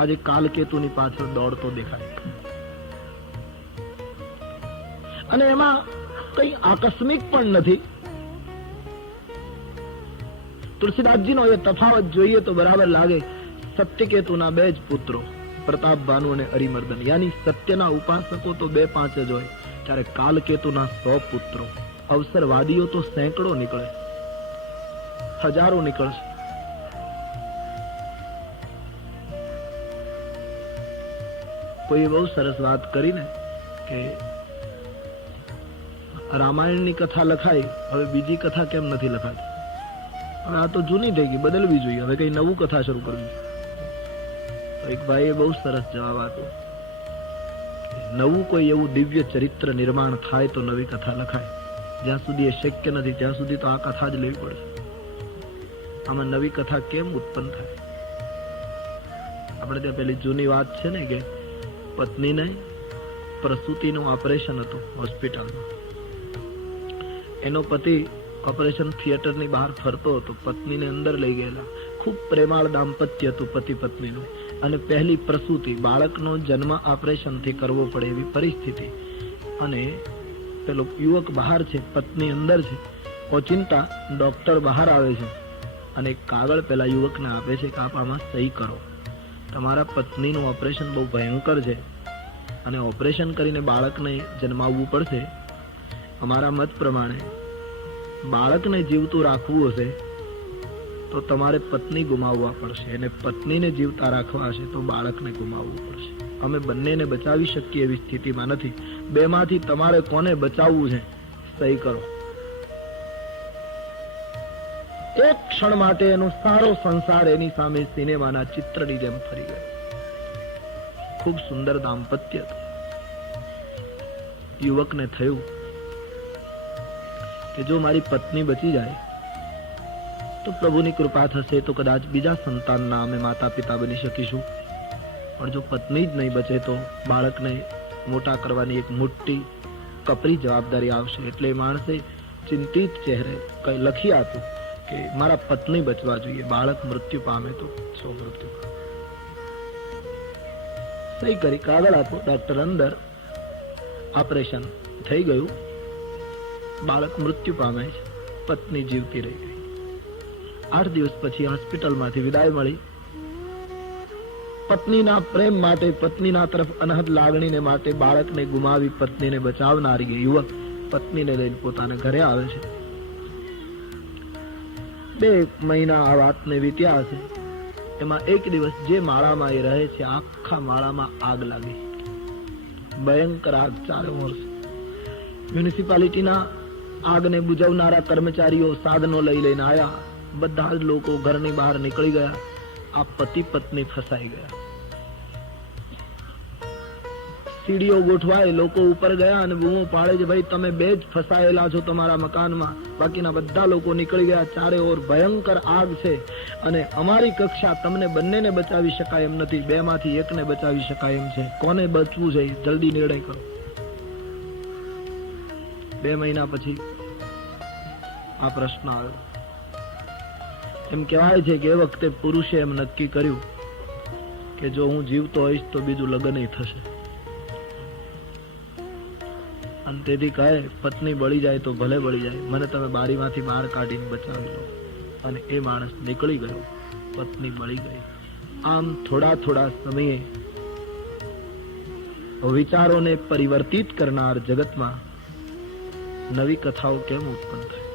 આજે કાલકેતુની પાછળ દોડતો દેખાય. અને એમાં કઈ આકસ્મિક પણ નથી. તુલસીદાસજીનો એ તફાવત જોઈએ તો બરાબર લાગે. સત્યકેતુના 2 જ પુત્રો, પ્રતાપ ભાનુ અને અરિમર્દન, યાની સત્યના ઉપાસકો તો 2-5 જ હોય, ત્યારે કાલકેતુના 100 પુત્રો. અવસરવાદીઓ તો સેંકડો નીકળે, હજારો નીકળશે. કોઈ બહુ સરસ વાત કરીને કે રામાયણની કથા લખાઈ, હવે બીજી કથા કેમ નથી લખાતી? હવે આ તો જૂની થઈ ગઈ, બદલવી જોઈએ, હવે કઈ નવું કથા શરૂ કરવી. એક ભાઈએ બહુ સરસ જવાબ આપ્યો, નવું કોઈ એવું દિવ્ય ચરિત્ર નિર્માણ થાય તો નવી કથા લખાય. જ્યાં સુધી એ શક્ય નથી ત્યાં સુધી તો આ કથા જ લેવી પડે. આમાં નવી કથા કેમ ઉત્પન્ન થાય? આપણે ત્યાં પેલી જૂની વાત છે ને કે પત્નીને પ્રસૂતિનું ઓપરેશન હતું હોસ્પિટલમાં. એનો પતિ ઓપરેશન થિયેટરની બહાર ફરતો હતો, પત્નીને અંદર લઈ ગયેલા. ખૂબ પ્રેમાળ દાંપત્ય હતું પતિ પત્નીનું, અને પહેલી પ્રસૂતિ, બાળકનો જન્મ ઓપરેશનથી કરવો પડે એવી પરિસ્થિતિ. અને પેલો યુવક બહાર છે, પત્ની અંદર છે. ઓચિંતા ડોક્ટર બહાર આવે છે અને એક કાગળ પેલા યુવકને આપે છે કે આપ આમાં સહી કરો. તમારા પત્નીનું ઓપરેશન બહુ ભયંકર છે અને ઓપરેશન કરીને બાળકને જન્માવવું પડશે. અમારા મત પ્રમાણે બાળકને જીવતું રાખવું હશે તો તમારે પત્ની ગુમાવવા પડશે, અને પત્નીને જીવતા રાખવા હશે તો બાળકને ગુમાવવું પડશે. અમે બંનેને બચાવી શકીએ એવી સ્થિતિમાં નથી. બેમાંથી તમારે કોને બચાવવું છે, સહી કરો. એક ક્ષણ માટે એનો સારો સંસાર એની સામે સિનેમાના ચિત્રની જેમ ફરી ગયો. ખૂબ સુંદર દાંપત્ય હતું. યુવકને થયું કે જો મારી પત્ની બચી જાય તો પ્રભુની કૃપા થશે તો કદાચ બીજા સંતાનના અમે માતા પિતા બની શકીશું, પણ જો પત્ની જ નહીં બચે તો બાળકને મોટા કરવાની એક મોટી કપરી જવાબદારી આવશે. એટલે માણસે ચિંતિત ચહેરે કઈ લખી આપ્યું કે મારા પત્ની બચવા જોઈએ, બાળક મૃત્યુ પામે તો સો મૃત્યુ પામે. સહી કરી, કાગળ આપો. ડોક્ટર અંદર, ઓપરેશન થઈ ગયું, બાળક મૃત્યુ પામે છે, પત્ની જીવતી રહી ગઈ. 8 દિવસ પછી હોસ્પિટલમાંથી વિદાય મળી. પત્નીના પ્રેમ માટે, પત્નીના તરફ અનહદ લાગણીને માટે બાળકને ગુમાવી પત્નીને બચાવનારી યુવક પત્નીને લઈને પોતાના ઘરે આવે છે. 2 મહિના આ વાતને વીત્યા હશે. એમાં એક દિવસ જે માળામાં એ રહે છે, આખા માળામાં આગ લાગી, ભયંકર આગ. 4 વર્ષ મ્યુનિસિપાલિટીના આગને બુઝાવનારા કર્મચારીઓ સાધનો લઈને આવ્યા. બધા જ લોકો ઘરની બહાર નીકળી ગયા. આ પતિ પત્ની ફસાઈ ગયા. સીડીઓ ગોઠવાય, લોકો ઉપર ગયા અને બૂમો પાડે છે, ભાઈ તમે 2 જ ફસાયેલા છો તમારા મકાનમાં, બાકીના બધા લોકો નીકળી ગયા. ચારે ઓર ભયંકર આગ છે અને અમારી કક્ષા તમને બંનેને બચાવી શકાય એમ નથી, 2 માંથી એકને બચાવી શકાય એમ છે. કોને બચવું છે જલ્દી નિર્ણય કરો. 2 મહિના પછી આ પ્રશ્ન આવ્યો. એમ કહેવાય છે કે એ વખતે પુરુષે એમ નક્કી કર્યું કે જો હું જીવતો હોઈશ તો બીજું લગ્ન થશે. અને તેથી કહે પત્ની બળી જાય તો ભલે બળી જાય, મને તમે બારીમાંથી બહાર કાઢીને બચાવી લો. અને એ માણસ નીકળી ગયો, પત્ની બળી ગઈ. આમ થોડા થોડા સમયે વિચારોને પરિવર્તિત કરનાર જગતમાં નવી કથાઓ કેમ ઉત્પન્ન થાય?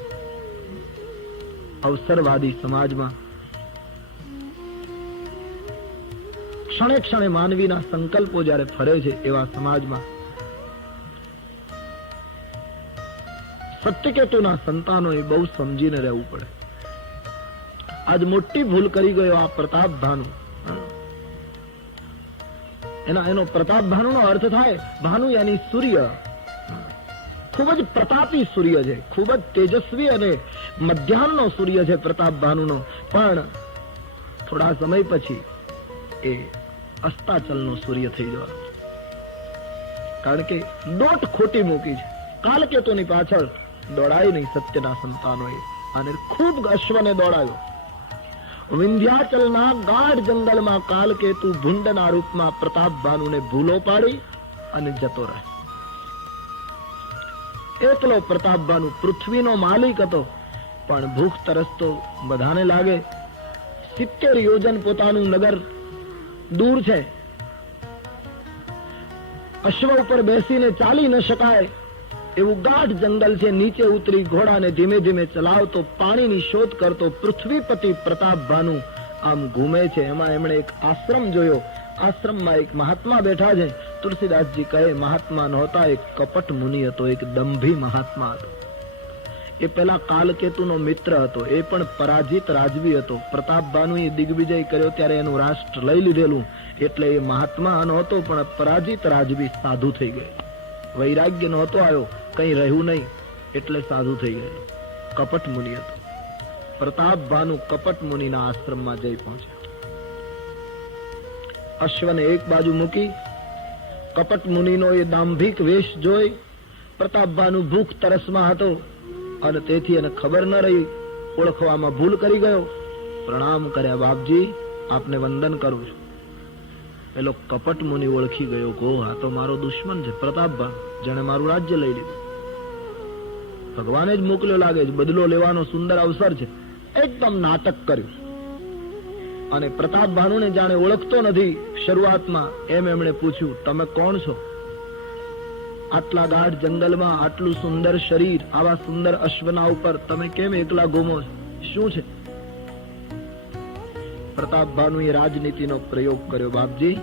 અવસરવાદી સમાજમાં ક્ષણે ક્ષણે માનવીના સંકલ્પો જ્યારે ફરે છે, એવા સમાજમાં સત્યકેતુના સંતાનોએ બહુ સમજીને રહેવું પડે. આજ મોટી ભૂલ કરી ગયો આ પ્રતાપ ભાનુ. એનો પ્રતાપ ભાનુનો અર્થ થાય, ભાનુ યાની સૂર્ય. ખૂબ જ પ્રતાપી સૂર્ય છે, ખૂબ જ તેજસ્વી અને મધ્યાહનનો સૂર્ય છે પ્રતાપ ભાનુનો. પણ થોડા સમય પછી એ અસ્તાચલનો સૂર્ય થઈ જવાનો. કારણ કે દોટ ખોટી મૂકી છે. કાલકેતુની પાછળ દોડાય નહીં સત્યના સંતાનોએ, અને ખૂબ અશ્વને દોડાયો. વિંધ્યાચલના ગાઢ જંગલમાં કાલકેતુ ભૂંડના રૂપમાં પ્રતાપ ભાનુને ભૂલો પાડી અને જતો રહે. એકલો પ્રતાપ ભાનુ પૃથ્વીનો માલિક હતો, પણ ભૂખ તરસ તો બધાને લાગે. 70 યોજન પોતાનું નગર દૂર છે. અશ્વ ઉપર બેસીને ચાલી ન શકાય એવું ગાઢ જંગલ છે. નીચે ઉતરી ઘોડાને ધીમે ધીમે ચલાવતો, પાણીની શોધ કરતો પૃથ્વીપતિ પ્રતાપ ભાનુ આમ ઘૂમે છે. એમાં એમણે એક આશ્રમ જોયો. આશ્રમમાં એક મહાત્મા બેઠા છે. તુલસીદાસજી કહે, મહાત્મા નહોતા, એક કપટ મુનિ હતો, એક દંભી મહાત્મા હતો. એ પેલા કાલકેતુનો મિત્ર હતો. એ પણ પરાજિત રાજવી હતો. પ્રતાપ ભાનુએ દિગ્વિજય કર્યો ત્યારે એનું રાષ્ટ્ર લઈ લીધેલું, એટલે એ મહાત્મા નહોતો, પણ પરાજિત રાજવી સાધુ થઈ ગયો. વૈરાગ્ય નહોતો આવ્યો, કઈ રહ્યું નહીં, એટલે સાધુ થઈ ગયો. કપટ મુનિ હતો. પ્રતાપ ભાનુ કપટ મુનિના આશ્રમમાં જઈ પહોંચ્યા. અશ્વને એક બાજુ મૂકી, કપટ મુનિનો એ દાંભિક વેશ જોઈ પ્રતાપ ભાનુ ભૂખ તરસમાં હતો, અને તેથી એને ખબર ન રહી, ઓળખવામાં ભૂલ કરી ગયો. પ્રણામ કર્યા, બાપજી આપને વંદન કરું છું. પેલો કપટ મુનિ ઓળખી ગયો, ગો આ તો મારો દુશ્મન છે પ્રતાપ ભાનુ, જેને મારું રાજ્ય લઈ લીધું. ભગવાને જ મોકલ્યો લાગે છે, બદલો લેવાનો સુંદર અવસર છે. એકદમ નાટક કર્યું, અને પ્રતાપ ભાનુને જાણે ઓળખતો નથી શરૂઆતમાં, એમ એમણે પૂછ્યું, તમે કોણ છો? આટલા ગાઢ જંગલમાં આટલું સુંદર શરીર, આવા સુંદર અશ્વના ઉપર તમે કેમ એકલા ઘૂમો છો? શું છે? પ્રતાપ ભાનુએ રાજનીતિનો પ્રયોગ કર્યો. બાપજી,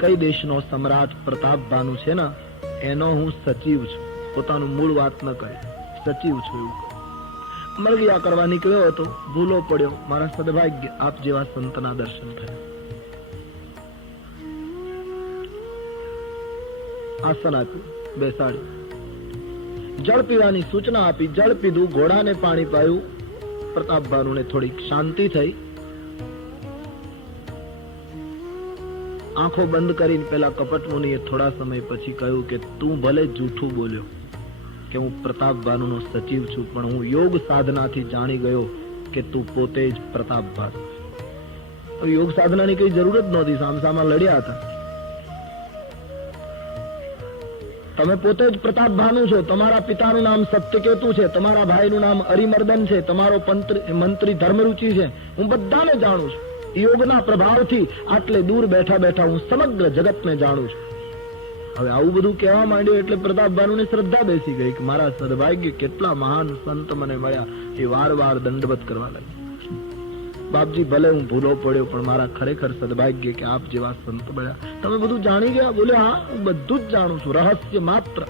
કઈ દેશનો સમ્રાટ પ્રતાપ ભાનુ છે ને, એનો હું સચિવ છું. પોતાનું મૂળ વાત ન કહે, સચિવ છું એવું. મરગિયા કરવા નીકળ્યો હતો, ભૂલો પડ્યો. મારા સદભાગ્ય આપ જેવા સંતના દર્શન થયા. આસન આપ્યું, બેસાડ્યું, જળ પીવાની સૂચના આપી. જળ પીધું, ઘોડાને પાણી પાયું. પ્રતાપ ભાનુને થોડીક શાંતિ થઈ. આંખો બંધ કરીને પેલા કપટ મુનિએ થોડા સમય પછી કહ્યું કે તું ભલે જૂઠું બોલ્યો કે હું પ્રતાપ ભાનુનો સચિવ છું, પણ હું યોગ સાધનાથી જાણી ગયો કે તું પોતે જ પ્રતાપ ભાનુ. યોગ સાધનાની કઈ જરૂર જ નહોતી, સામસામા લડ્યા હતા. તમે પોતે જ પ્રતાપ ભાનુ છો. તમારા પિતાનું નામ સત્યકેતુ છે, તમારા ભાઈનું નામ અરિમર્દન છે, તમારો મંત્રી ધર્મરુચિ છે. હું બધાને જાણું છું. યોગના પ્રભાવથી આટલે દૂર બેઠા બેઠા હું સમગ્ર જગતને જાણું છું. હવે આવું બધું કહેવા માંડ્યો એટલે પ્રતાપ ભાનુને શ્રદ્ધા બેસી ગઈ કે મારા સદભાગ્ય કેટલા મહાન સંત મને મળ્યા. એ વાર દંડવત કરવા લાગ્યા. બાપજી, ભલે હું ભૂલો પડ્યો, પણ મારા ખરેખર સદભાગ્ય કે આપ જેવા સંત મળ્યા. તમે બધું જાણી ગયા? બોલે, હા હું બધું જ જાણું છું, રહસ્ય માત્ર.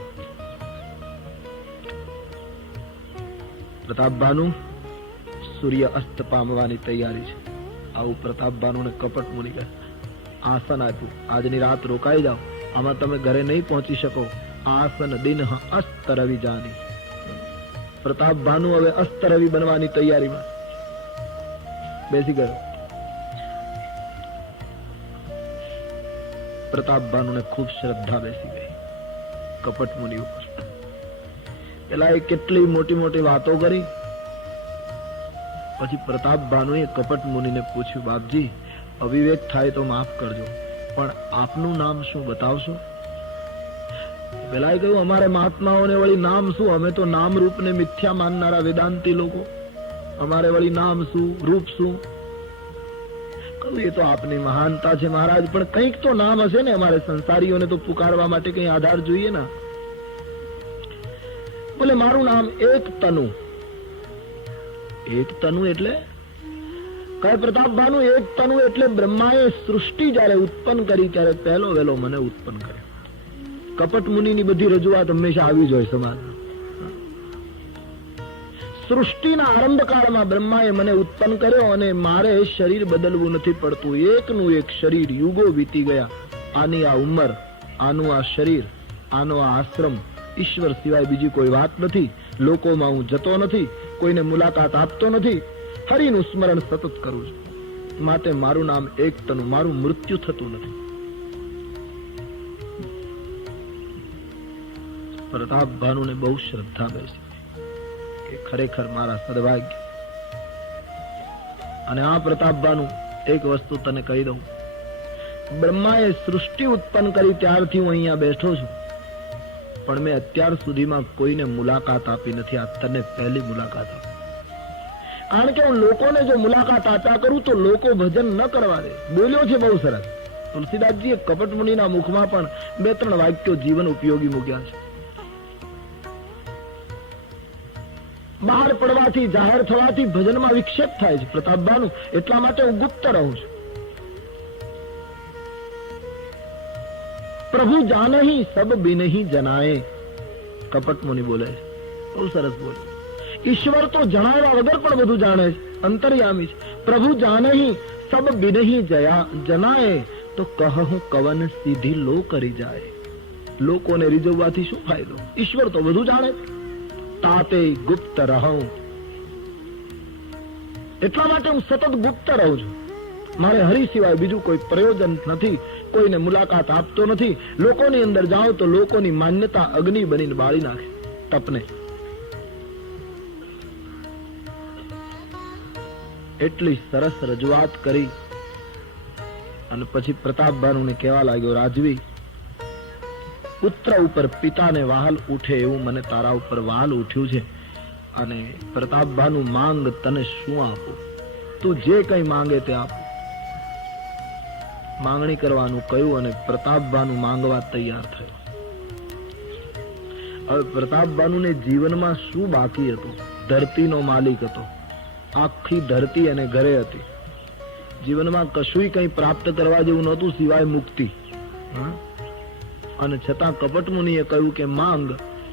પ્રતાપ ભાનુ, સૂર્ય અસ્ત પામવાની તૈયારી છે. આવું પ્રતાપ ભાનુને કપટ મુનિ કહે. આસન આપ્યું, આજની રાત રોકાઈ જાઓ, આમાં તમે ઘરે નહીં પહોંચી શકો. આસન દિન અસ્ત રવિ જાની. પ્રતાપ ભાનુ હવે અસ્ત રવિ બનવાની તૈયારીમાં બેસી ગયો. પ્રતાપ ભાનુને ખૂબ શ્રદ્ધા બેસી ગઈ કપટ મુનિ ઉપર. પેલા એ કેટલી મોટી મોટી વાતો કરી. પછી પ્રતાપ ભાનુએ કપટ મુનિને પૂછ્યું, બાપજી અવિવેક થાય તો માફ કરજો, પણ આપનું નામ શું બતાવશો? પેલા કહ્યું, અમારે મહાત્માઓને વળી નામ શું? અમે તો નામ રૂપને મિથ્યા માનનારા વેદાંતી લોકો. અમારે વળી નામ શું, રૂપ શું? કહ્યું એ તો આપની મહાનતા છે મહારાજ, પણ કંઈક તો નામ હશે ને, અમારે સંસારીઓને તો પુકારવા માટે કઈ આધાર જોઈએ ને. બોલે મારું નામ એક તનુ. એક તનુ એટલે કહે પ્રતાપભાનુ, એક તનુ એટલે બ્રહ્માએ સૃષ્ટિ જયારે ઉત્પન્ન કરી ત્યારે પહેલો વહેલો મને ઉત્પન્ન કર્યો. કપટ મુનિની બધી રજૂઆત હંમેશા આવી જ હોય સમાજ. સૃષ્ટિના આરંભકાળમાં બ્રહ્માએ મને ઉત્પન્ન કર્યો અને મારે શરીર બદલવું નથી પડતું. એકનું એક શરીર, યુગો વીતી ગયા. આની આ ઉંમર, આનું આ શરીર, આનો આ આશ્રમ, ઈશ્વર સિવાય બીજી કોઈ વાત નથી. લોકોમાં હું જતો નથી, કોઈને મુલાકાત આપતો નથી, હરિનું સ્મરણ સતત કરું છું. માટે મારું નામ એક તનું, મારું મૃત્યુ થતું નથી. પ્રતાપભાનુને બહુ શ્રદ્ધા બેસી કે ખરેખર મારા સદભાગ્ય. અને આ પ્રતાપભાનુ, એક વસ્તુ તને કહી દઉં, બ્રહ્માએ સૃષ્ટિ ઉત્પન્ન કરી ત્યારથી હું અહીંયા બેઠો છું, પણ મેં અત્યાર સુધીમાં કોઈને મુલાકાત આપી નથી. આ તને પહેલી મુલાકાત આપી. કારણ કે હું લોકોને જો મુલાકાત આપ્યા કરું તો લોકો ભજન ન કરવા દે. બોલ્યો છે બહુ સરસ તુલસીદાસજીએ કપટ મુનિના મુખમાં પણ 2-3 વાક્યો જીવન ઉપયોગી મૂક્યા છે. બહાર પડવાથી, જાહેર થવાથી ભજનમાં વિક્ષેપ થાય છે પ્રતાપભાનુ, એટલા માટે હું ગુપ્ત રહું છું. પ્રભુ જાનહી સબ બિનહી જનાએ, કપટ મુનિ બોલે છે. બહુ સરસ બોલે. ઈશ્વર તો જણાવ્યા વગર પણ બધું જાણે છે, અંતર્યામી છે. પ્રભુ જાનહી સબ બિનહી જનાએ, તો કહું કવન સીધી લો કરી જાય. લોકોને રીઝવવાથી શું ફાયદો? ઈશ્વર તો બધું જાણે છે. તાતે ગુપ્ત રહું, એટલા માટે હું સતત ગુપ્ત રહું છું. મારે હરિ સિવાય બીજું કોઈ પ્રયોજન નથી, કોઈને મુલાકાત આપતો નથી. લોકોની અંદર જાઓ તો લોકોની માન્યતા અગ્નિ બનીને બાળી નાખે તપને. એટલી સરસ રજૂઆત કરી અને પછી પ્રતાપભાનુને કહેવા લાગ્યો, રાજવી, પુત્ર ઉપર પિતાને વહાલ ઉઠે એવું મને તારા ઉપર વહાલ ઉઠ્યું છે. અને પ્રતાપભાનુ, માંગ, તને શું આપું? તું જે કઈ માંગે તે આપું. માંગણી કરવાનું કહ્યું અને પ્રતાપભાનુ માંગવા તૈયાર થયો. હવે પ્રતાપભાનુને જીવનમાં શું બાકી હતું? ધરતીનો માલિક હતો, આખી ધરતી એને ઘરે હતી. જીવનમાં કશુંય કઈ પ્રાપ્ત કરવા જેવું નહોતું સિવાય મુક્તિ. અને છતાં કપટ મુનિએ કહ્યું કે માંગ,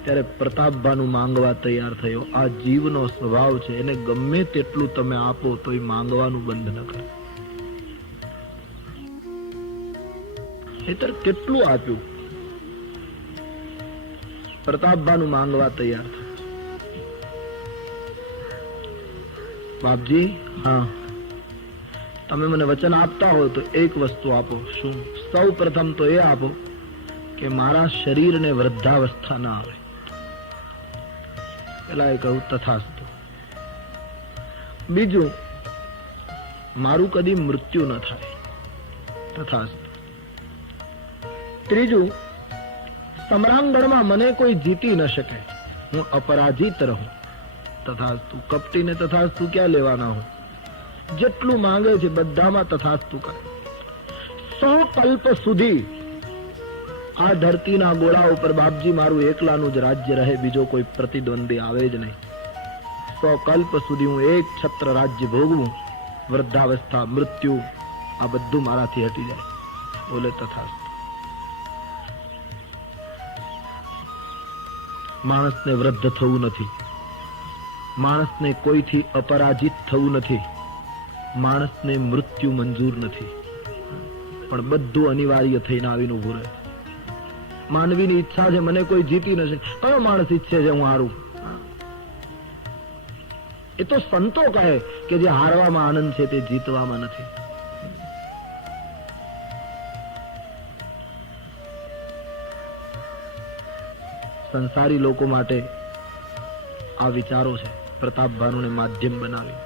ત્યારે પ્રતાપભાનુ માંગવા તૈયાર થયો. આ જીવનો સ્વભાવ છે, એને ગમે તેટલું તમે આપો તો એ માંગવાનું બંધ ન કરે. કેટલું આપ્યું? પ્રતાપભાનુ માંગવા તૈયાર થયો. બાપજી, હા, તમે મને વચન આપતા હો તો એક વસ્તુ આપો. શું? સૌ પ્રથમ તો એ આપો કે મારા શરીરને વૃદ્ધાવસ્થા ના આવે. પેલા એ કહ્યું તથાસ્તુ. બીજું, મારું કદી મૃત્યુ ન થાય. તથાસ્તુ. ત્રીજું, સમરાંગણમાં મને કોઈ જીતી ન શકે, હું અપરાજિત રહું. તથાસ્તુ. કપટીને તથાસ્તુ ક્યાં લેવાના હું? જેટલું માંગે છે બધામાં તથાસ્તુ કરે. 100 કલ્પ સુધી આ ધરતીના ગોળા ઉપર બાપજી મારું એકલાનું જ રાજ્ય રહે, બીજો કોઈ પ્રતિદ્વંદી આવે જ નહીં. 100 કલ્પ સુધી હું એક છત્ર રાજ્ય ભોગવું. વૃદ્ધાવસ્થા, મૃત્યુ, આ બધું મારાથી હટી જાય. બોલે તથાસ્તુ. માણસને વૃદ્ધ થવું નથી, માણસને કોઈથી અપરાજિત થવું નથી, માણસને મૃત્યુ મંજૂર નથી, પણ બધું અનિવાર્ય થઈને આવીને ઉભું રહે. માનવીની ઈચ્છા છે મને કોઈ જીતી ન શકે. કયો માણસ ઈચ્છે છે હું હારું? એ તો સંતો કહે કે જે હારવામાં આનંદ છે તે જીતવામાં નથી. સંસારી લોકો માટે આ વિચારો છે. પ્રતાપભાનુને માધ્યમ બનાવી.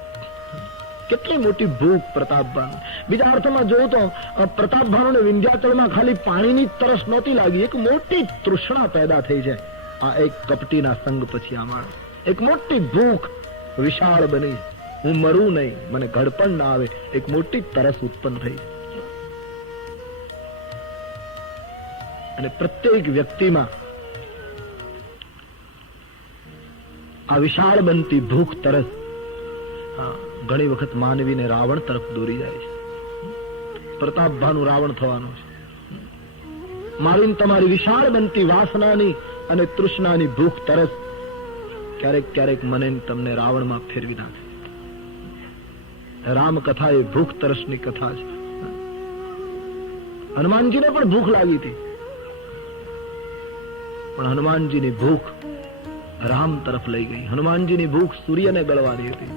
કેટલી મોટી ભૂખ પ્રતાપભાનુ. બીજા અર્થમાં જોઉં તો પ્રતાપભાનુને વિંધ્યાચલમાં ખાલી પાણીની તરસ નહોતી લાગી, એક મોટી તૃષ્ણા પેદા થઈ છે આ એક કપટીના સંગ પછી. આ માણસ એક મોટી ભૂખ વિશાળ બની. હું મરું નહીં, મને ઘડપણ ના આવે, એક મોટી તરસ ઉત્પન્ન થઈ. અને પ્રત્યેક વ્યક્તિમાં આ વિશાળ બનતી ભૂખ તરસ ઘણી વખત માનવીને રાવણ તરફ દોરી જાય છે. પ્રતાપભાનું રાવણ થવાનું છે. મારી તમારી વિશાળ બનતી વાસનાની અને તૃષ્ણાની ભૂખ તરસ ક્યારેક ક્યારેક મને તમને રાવણમાં ફેરવી નાખે. રામ કથા એ ભૂખ તરસની કથા છે. હનુમાનજીને પણ ભૂખ લાગી હતી, પણ હનુમાનજીની ભૂખ રામ તરફ લઈ ગઈ. હનુમાનજીની ભૂખ સૂર્યને ગળવાની હતી.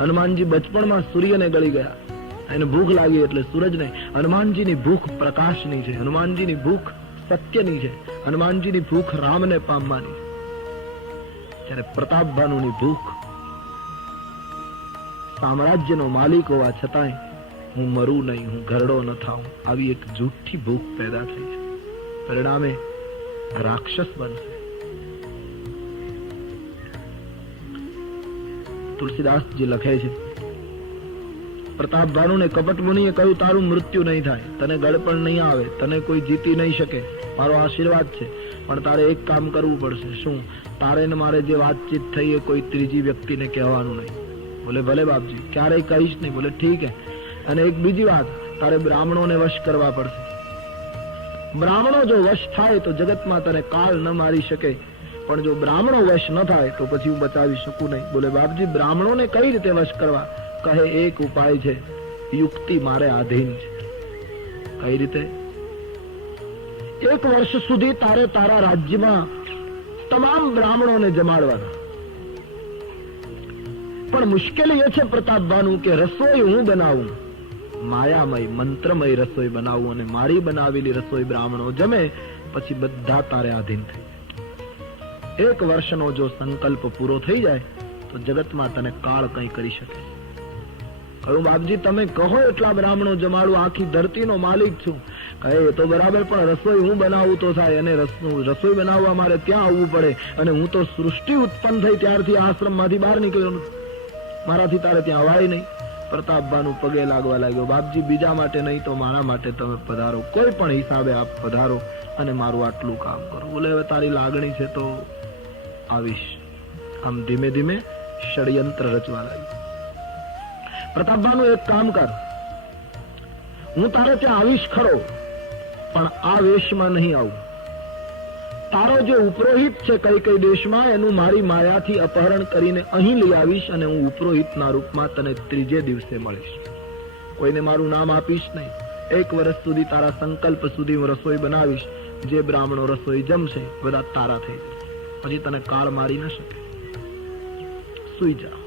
હનુમાનજી બચપણમાં સૂર્યને ગળી ગયા. એને ભૂખ લાગી એટલે સૂરજ નહીં. હનુમાનજીની ભૂખ પ્રકાશની છે. હનુમાનજીની ભૂખ સત્યની છે. હનુમાનજીની ભૂખ રામને પામવાની. ત્યારે પ્રતાપભાનુની ભૂખ સામ્રાજ્યનો માલિક હોવા છતાંય હું મરું નહીં, હું ઘરડો ન થાઉં, આવી એક જૂઠી ભૂખ પેદા થઈ છે. પરિણામે રાક્ષસ બનશે. તુલસીદાસજી લખે છે, પ્રતાપભાનુને કપટ મુનિએ કહ્યું, તારું મૃત્યુ નહીં થાય, તને ગળપણ નહીં આવે, તને કોઈ જીતી નહીં શકે, મારો આશીર્વાદ છે, પણ તારે એક કામ કરવું પડશે. શું? તારે ને મારે જે વાતચીત થઈ એ કોઈ ત્રીજી વ્યક્તિને કહેવાનું નહીં. બોલે ભલે બાપજી, ક્યારેય કહીશ નહીં. બોલે ઠીક હે. અને એક બીજી વાત, તારે બ્રાહ્મણોને વશ કરવા પડશે. બ્રાહ્મણો જો વશ થાય તો જગતમાં તને કાળ ન મારી શકે, પણ જો બ્રાહ્મણો વશ ન થાય તો પછી હું બચાવી શકું નહીં. બોલે બાપજી, બ્રાહ્મણોને કઈ રીતે વશ કરવા? કહે એક ઉપાય છે, યુક્તિ મારે આધીન છે. કઈ રીતે? 1 વર્ષ સુધી તારે તારા રાજ્યમાં તમામ બ્રાહ્મણોને જમાડવાના. પણ મુશ્કેલી એ છે પ્રતાપભાનું કે રસોઈ હું બનાવું, માયામય મંત્રમય રસોઈ બનાવું, અને મારી બનાવેલી રસોઈ બ્રાહ્મણો જમે, પછી બધા તારે આધીન થઈ જાય. 1 વર્ષનો જો સંકલ્પ પૂરો થઈ જાય તો જગતમાં તને કાળ કંઈ કરી શકે. કહ્યું, બાપજી તમે કહો એટલા બ્રાહ્મણો જમાડું, આખી ધરતીનો માલિક છું. કહે એ તો બરાબર, પણ રસોઈ હું બનાવું તો થાય, અને રસોઈ બનાવવા મારે ત્યાં આવવું પડે, અને હું તો સૃષ્ટિ ઉત્પન્ન થઈ ત્યારથી આશ્રમમાંથી બહાર નીકળ્યો નથી, મારાથી તારે ત્યાં અવાય નહીં. પ્રતાપભાનું પગે લાગવા લાગ્યો, બાપજી બીજા માટે નહીં તો મારા માટે તમે પધારો, કોઈ પણ હિસાબે આપ પધારો અને મારું આટલું કામ કરો. બોલે હવે તારી લાગણી છે તો આવીશ. આમ ધીમે ધીમે ષડયંત્ર રચવા લાગ્યું. પ્રતાપભાનું એક કામ કર, હું તારે ત્યાં આવીશ ખરો, પણ આ વેશમાં નહીં આવું. તારો જે ઉપરોહિત છે કઈ દેશમાં, એનું મારી માયાથી અપહરણ કરીને અહીં લઈ આવીશ, અને હું ઉપરોહિતના રૂપમાં તને 3જે દિવસે મળીશ. કોઈને મારું નામ આપીશ નહીં. 1 વર્ષ સુધી તારા સંકલ્પ સુધી હું રસોઈ બનાવીશ. જે બ્રાહ્મણો રસોઈ જમશે બધા તારા થઈ જશે, પછી તને કાળ મારી ન શકે. સુઈ જા.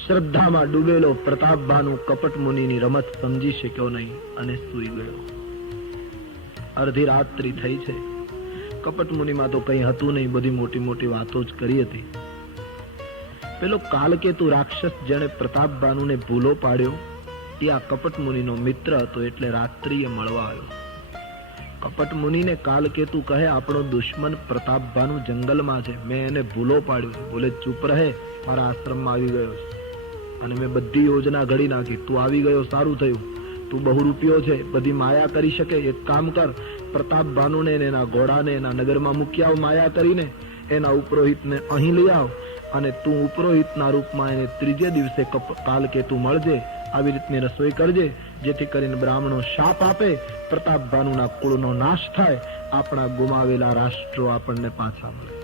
શ્રદ્ધામાં ડૂબેલો પ્રતાપભાનુ કપટ મુનિની રમત સમજી શક્યો નહીં અને સુઈ ગયો. અડધી રાત્રિ થઈ છે. કપટ મુનિમાં તો કઈ હતું નહીં, બધી મોટી મોટી વાતો જ કરી હતી. પેલો કાલકેતુ રાક્ષસ જેને પ્રતાપભાનુને ભૂલો પાડ્યો એ આ કપટ મુનિનો મિત્ર હતો, એટલે રાત્રિએ મળવા આવ્યો. કપટ મુનિને કાલકેતુ કહે, આપણો દુશ્મન પ્રતાપભાનુ જંગલમાં છે, મેં એને ભૂલો પાડ્યો. બોલે ચૂપ રહે, મારા આશ્રમમાં આવી ગયો છે અને મેં બધી યોજના ઘડી નાખી. તું આવી ગયો સારું થયું, તું બહુરૂપિયો છે, બધી માયા કરી શકે. એક કામ કર, પ્રતાપભાનુને એના ઘોડાને એના નગરમાં મૂકી આવ, માયા કરીને એના ઉપરોહિતને અહીં લઈ આવ, અને તું ઉપરોહિતના રૂપમાં એને 3જે દિવસે કાલકેતુ મળજે. આવી રીતની રસોઈ કરજે, જેથી કરીને બ્રાહ્મણો શાપ આપે, પ્રતાપભાનુના કુળનો નાશ થાય, આપણા ગુમાવેલા રાષ્ટ્રો આપણને પાછા મળે.